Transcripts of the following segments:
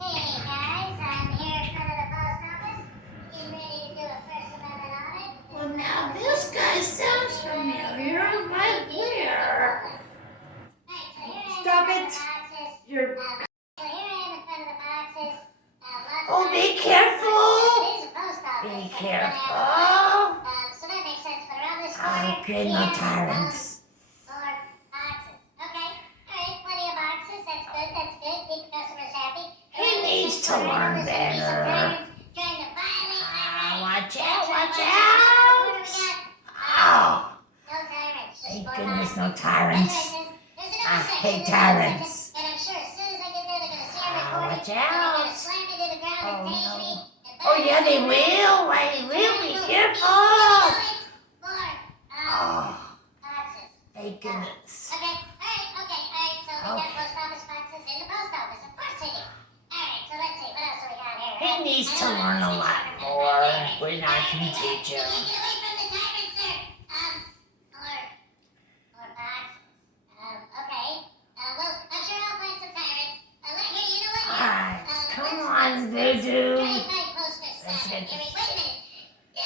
Hey guys, I'm here in front of the post office, getting ready to do a First Amendment audit. Well, now this guy sounds familiar. Right where? Stop it! You're. So here I am in front of the boxes. Oh, be careful! Be careful! So that makes sense, but around this Oh, corner, good, no tyrants. more boxes. Okay, alright, plenty of boxes. That's good, that's good. Keep the customers happy. He needs to learn better. Trying to violate my rights. Watch out, watch out! Oh, No tyrants. thank goodness, no tyrants. I hate tyrants. And I'm sure as soon as I get there, they're going to see I'm recording. Watch They're out. going to slam me to the ground and tase me. Oh, yeah, they will. Why, they will. Be careful. Oh, thank goodness. Okay, alright. So we got post office boxes in the post office. Of course we do. Alright, so let's see. What else do we got here? He needs to learn a lot more. We're not going to teach him. Get away from the tyrants, sir. More boxes. Okay. Well, I'm sure I'll find some tyrants. Here, you know what? Alright, come on, Voodoo. Try and find posters. Let's get Wait a minute. No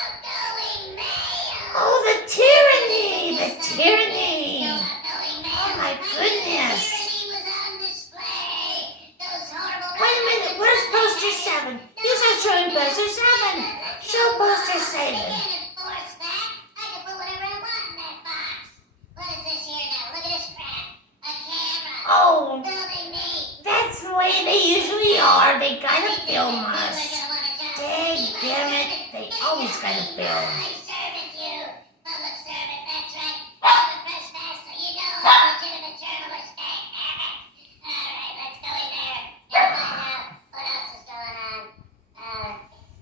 outgoing mail. Oh, the tyranny! The tyranny! No outgoing mail. Oh, my goodness. Tyranny was on display. Those horrible. Wait a minute, where's poster 7? He's not showing poster 7. Show poster 7. I can't enforce that. I can put whatever I want in that box. What is this here now? Look at this crap. A camera. Oh, Building me. that's the way they usually are. They gotta film People are us. gonna wanna jump. Dang damn it, they always gotta film. Public servant, you. Public servant, that's right. I'm a trespass, so you know I'm a legitimate journalist. Alright, let's go in there and find out what else is going on.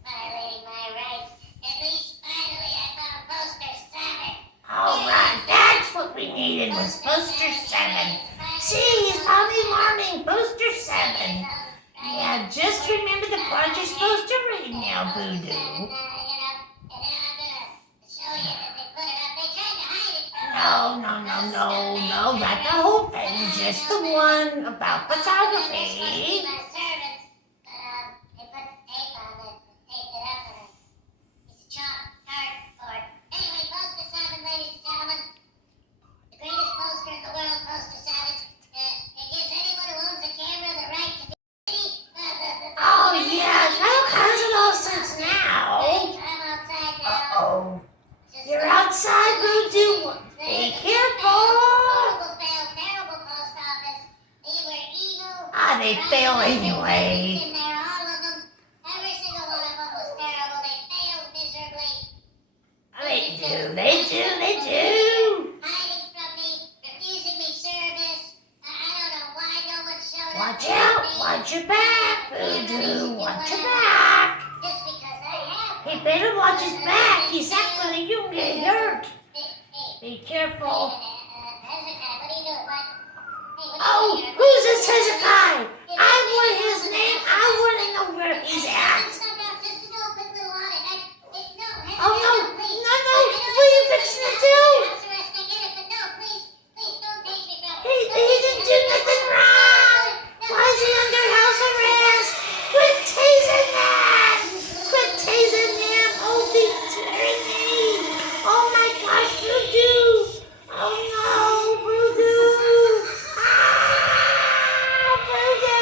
Violating my rights. At least finally I found poster 7. Alright, that's what we needed was poster 7. See, he's probably learning poster 7. Yeah, just remember the part you're supposed to read now, Voodoo. No, not the whole thing, just the one about photography. Oh yeah, that has it all since now. Uh-oh. You're outside, Voodoo. Be careful. Ah, they fail anyway. Every single one of them was terrible. They failed miserably. They do. Hiding from me, refusing me service. I don't know why no one showed up. Watch out, watch your back, Voodoo, watch your back. Just because I have. He better watch his back. He's not gonna you get hurt. Be careful. Hezekiah, what are you doing? What? Hey, what are you Oh, doing here? who's this Hezekiah? I want his name. I want to know where he's at. Oh no, what are you fixing to do? He didn't do nothing wrong. Why is he under house arrest? Quit tasing them. Quit tasing them. Oh, the tyranny. Oh my gosh, Voodoo. Oh no, Voodoo. Ah, Voodoo.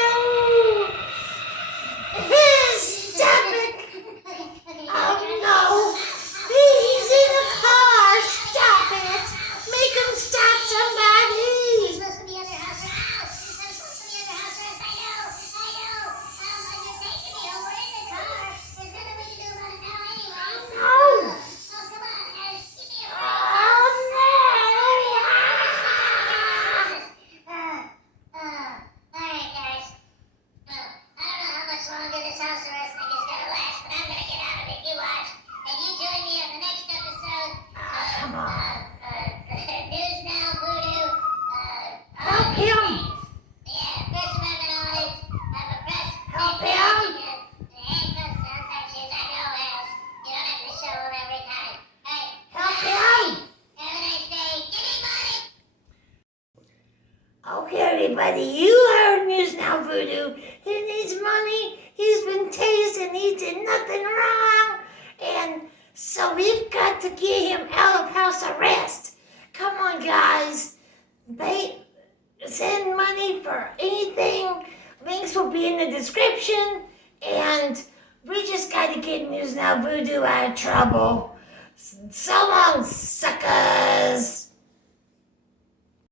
He needs money. He's been tased and he did nothing wrong. And so we've got to get him out of house arrest. Come on, guys. Send money for anything. Links will be in the description. And we just got to get News Now Voodoo out of trouble. So long, suckers.